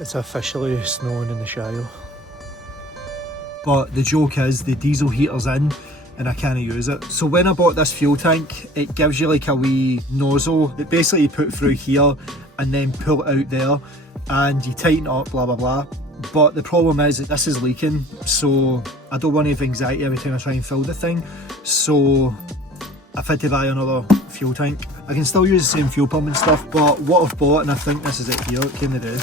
It's officially snowing in the Shire. But the joke is the diesel heater's in and I can't use it. So when I bought this fuel tank, it gives you like a wee nozzle that basically you put through here and then pull it out there and you tighten it up, blah blah blah. But the problem is that this is leaking, so I don't want to have anxiety every time I try and fill the thing. So I've had to buy another fuel tank. I can still use the same fuel pump and stuff, but what I've bought, and I think this is it here, it came to do,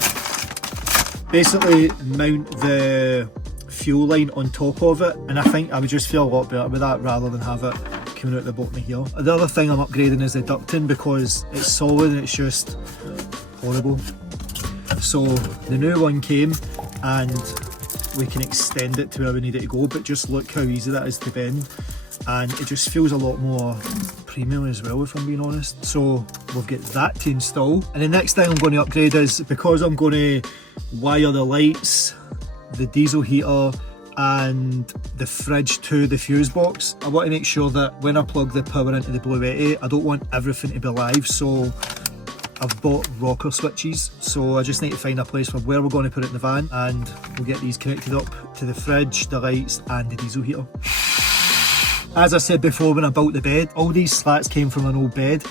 basically mount the fuel line on top of it, and I think I would just feel a lot better with that rather than have it coming out the bottom of here. The other thing I'm upgrading is the ducting because it's solid and it's just horrible. So the new one came and we can extend it to where we need it to go, but just look how easy that is to bend, and it just feels a lot more premium as well, if I'm being honest. So we'll get that to install, and the next thing I'm going to upgrade is, because I'm going to wire the lights, the diesel heater and the fridge to the fuse box, I want to make sure that when I plug the power into the Bluetti, I don't want everything to be live, so I've bought rocker switches. So I just need to find a place for where we're going to put it in the van, and we'll get these connected up to the fridge, the lights and the diesel heater. As I said before when I built the bed, all these slats came from an old bed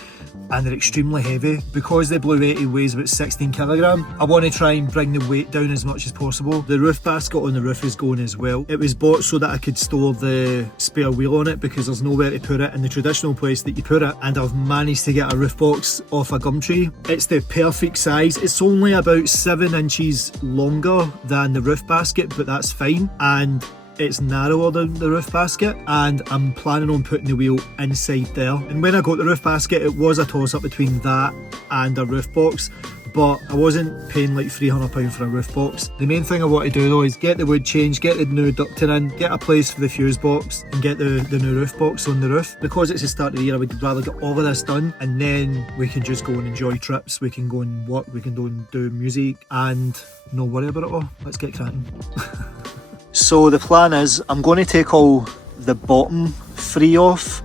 and they're extremely heavy. Because the Bluetti weighs about 16 kilograms, I want to try and bring the weight down as much as possible. The roof basket on the roof is going as well. It was bought so that I could store the spare wheel on it because there's nowhere to put it in the traditional place that you put it, and I've managed to get a roof box off a gum tree. It's the perfect size. It's only about 7 inches longer than the roof basket, but that's fine, and it's narrower than the roof basket, and I'm planning on putting the wheel inside there. And when I got the roof basket, it was a toss up between that and a roof box, but I wasn't paying like £300 for a roof box. The main thing I want to do though is get the wood changed, get the new ducting in, get a place for the fuse box and get the new roof box on the roof. Because it's the start of the year, I would rather get all of this done and then we can just go and enjoy trips, we can go and work, we can go and do music and no worry about it all. Let's get cracking. So the plan is I'm going to take all the bottom 3 off,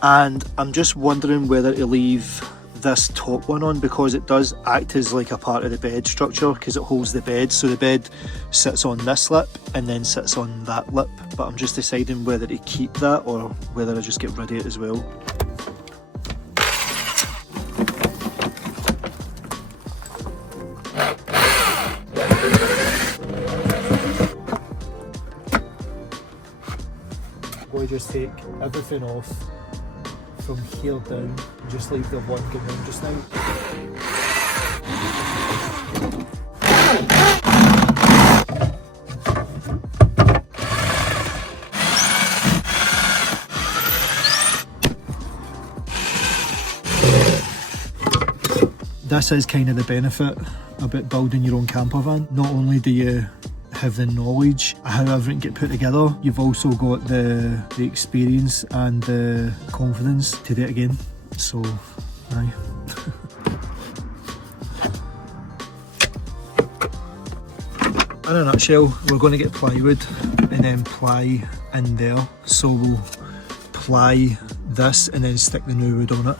and I'm just wondering whether to leave this top one on because it does act as like a part of the bed structure because it holds the bed. So the bed sits on this lip and then sits on that lip, but I'm just deciding whether to keep that or whether I just get rid of it as well. We just take everything off from here down and just leave the one going on just now. This is kind of the benefit about building your own camper van. Not only do you have the knowledge of how everything get put together, you've also got the experience and the confidence to do it again. So aye. In a nutshell, we're going to get plywood and then ply in there. So we'll ply this and then stick the new wood on it.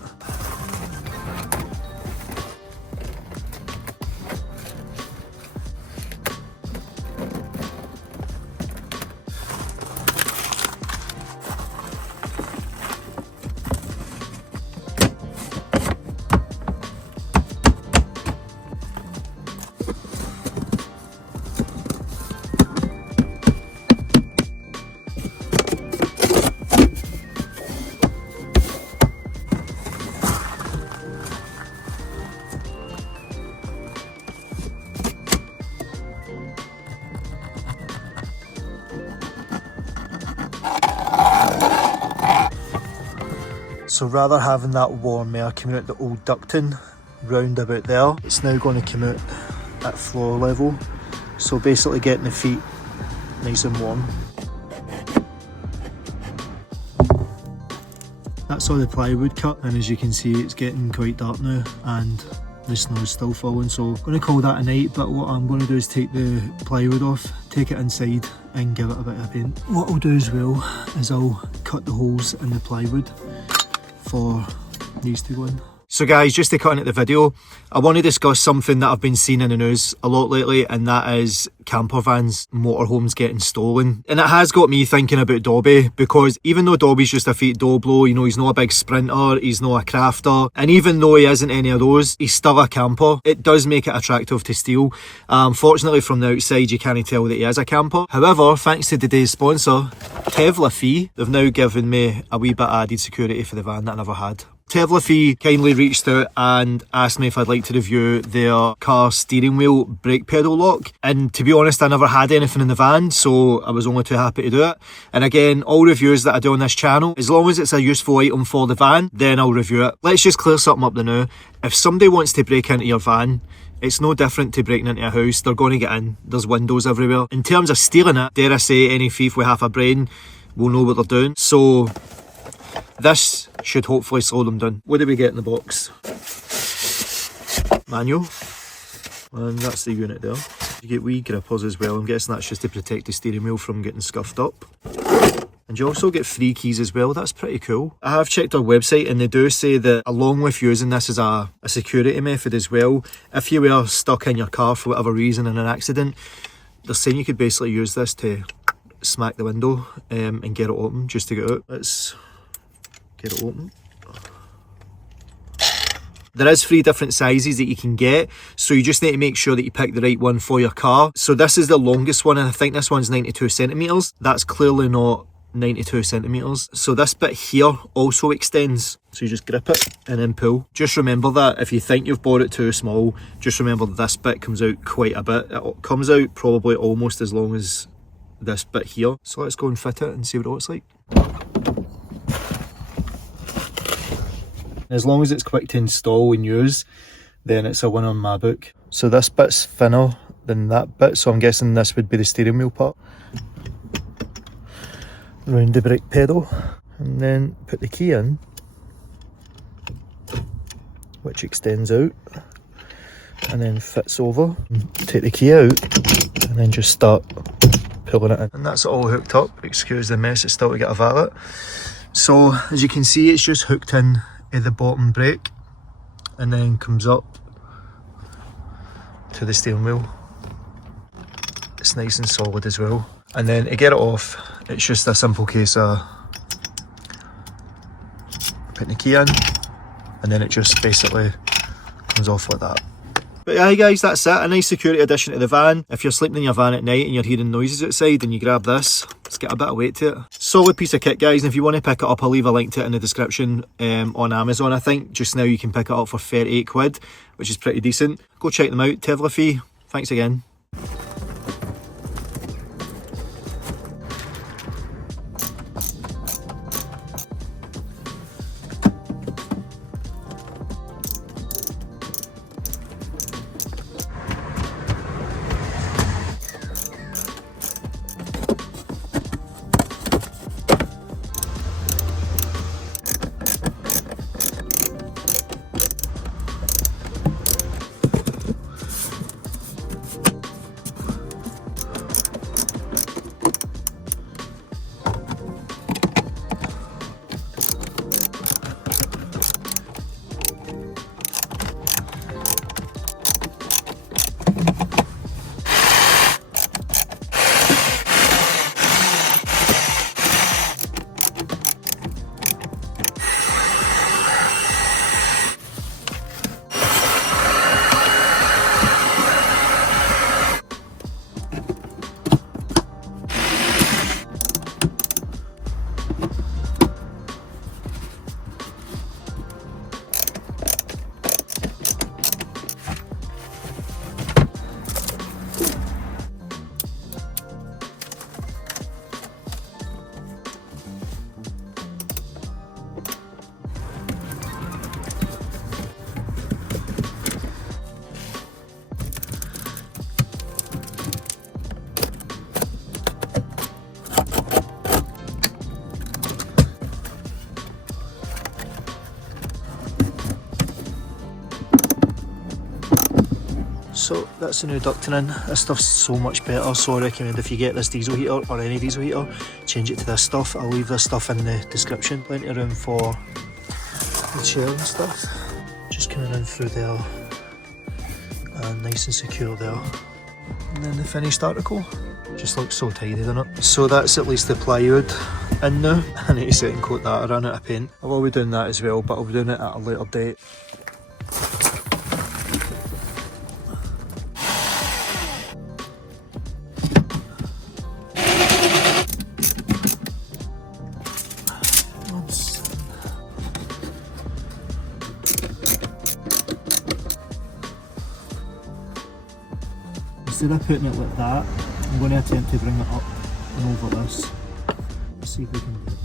So rather having that warm air coming out the old ducting round about there, it's now going to come out at floor level. So basically getting the feet nice and warm. That's all the plywood cut, and as you can see it's getting quite dark now and the snow is still falling, so I'm going to call that a night. But what I'm going to do is take the plywood off, take it inside and give it a bit of paint. What I'll do as well is I'll cut the holes in the plywood for these to go in. So guys, just to cut into the video, I want to discuss something that I've been seeing in the news a lot lately, and that is camper vans, motorhomes getting stolen. And it has got me thinking about Dobby, because even though Dobby's just a feet Doblo, you know, he's not a big sprinter, he's not a crafter, and even though he isn't any of those, he's still a camper. It does make it attractive to steal. Fortunately from the outside you can't tell that he is a camper. However, thanks to today's sponsor, Vanlife, they've now given me a wee bit of added security for the van that I never had. Vanlife kindly reached out and asked me if I'd like to review their car steering wheel brake pedal lock, and to be honest, I never had anything in the van, so I was only too happy to do it. And again, all reviews that I do on this channel, as long as it's a useful item for the van, then I'll review it. Let's just clear something up now. If somebody wants to break into your van, it's no different to breaking into a house. They're going to get in. There's windows everywhere. In terms of stealing it, dare I say, any thief with half a brain will know what they're doing. So this should hopefully slow them down. What do we get in the box? Manual. And that's the unit there. You get wee grippers as well. I'm guessing that's just to protect the steering wheel from getting scuffed up. And you also get 3 keys as well. That's pretty cool. I have checked our website and they do say that along with using this as a security method as well, if you were stuck in your car for whatever reason in an accident, they're saying you could basically use this to smack the window and get it open just to get out. Let's get it open. There is 3 different sizes that you can get, so you just need to make sure that you pick the right one for your car. So this is the longest one, and I think this one's 92 centimetres. That's clearly not 92 centimetres. So this bit here also extends, so you just grip it and then pull. Just remember that if you think you've bought it too small, just remember this bit comes out quite a bit. It comes out probably almost as long as this bit here. So let's go and fit it and see what it looks like. As long as it's quick to install and use, then it's a win on my book. So this bit's thinner than that bit, so I'm guessing this would be the steering wheel part. Round the brake pedal, and then put the key in, which extends out and then fits over. Take the key out and then just start pulling it in. And that's it all hooked up. Excuse the mess, it's still to get a valet. So as you can see, it's just hooked in at the bottom brake and then comes up to the steering wheel. It's nice and solid as well. And then to get it off, it's just a simple case of putting the key in, and then it just basically comes off like that. But yeah guys, that's it. A nice security addition to the van. If you're sleeping in your van at night and you're hearing noises outside and you grab this, it's got a bit of weight to it. Solid piece of kit guys, and if you want to pick it up, I'll leave a link to it in the description on Amazon. I think just now you can pick it up for 38 quid, which is pretty decent. Go check them out. Vanlife, thanks again. So that's the new ducting in. This stuff's so much better, so I recommend if you get this diesel heater or any diesel heater, change it to this stuff. I'll leave this stuff in the description. Plenty of room for the chair and stuff. Just coming in through there, and nice and secure there. And then the finished article just looks so tidy, doesn't it? So that's at least the plywood in now. I need to set and coat that or run out of paint. I will be doing that as well, but I'll be doing it at a later date. Instead of putting it like that, I'm going to attempt to bring it up and over this. Let's see if we can do it.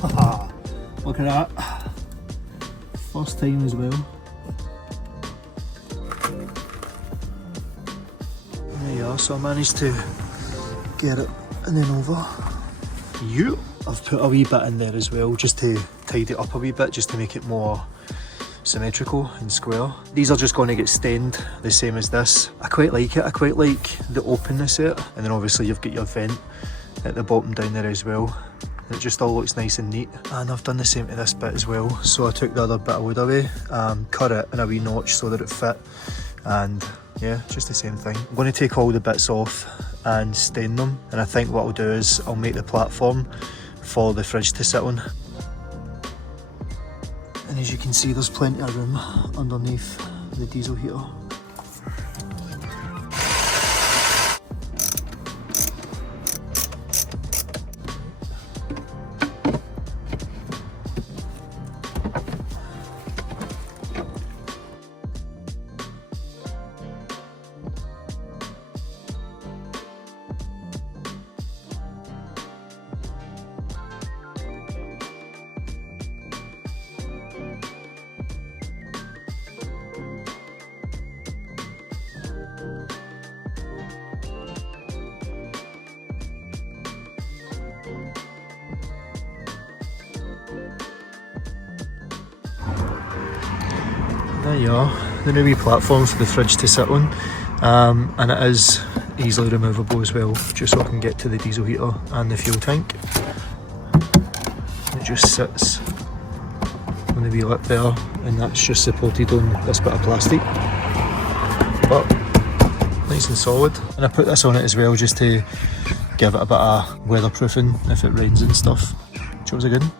Haha! Look at that. First time as well. There you are, so I managed to get it and then over. I've put a wee bit in there as well, just to tidy it up a wee bit, just to make it more symmetrical and square. These are just going to get stained the same as this. I quite like it, I quite like the openness of it, and then obviously you've got your vent at the bottom down there as well. It just all looks nice and neat. And I've done the same to this bit as well. So I took the other bit of wood away, cut it in a wee notch so that it fit, and yeah, just the same thing. I'm going to take all the bits off and stain them, and I think what I'll do is I'll make the platform for the fridge to sit on. And as you can see, there's plenty of room underneath the diesel heater. There you are, the new wee platform for the fridge to sit on, and it is easily removable as well, just so I can get to the diesel heater and the fuel tank. It just sits on the wee lip there, and that's just supported on this bit of plastic, but nice and solid. And I put this on it as well just to give it a bit of weatherproofing if it rains and stuff. Which was a good one.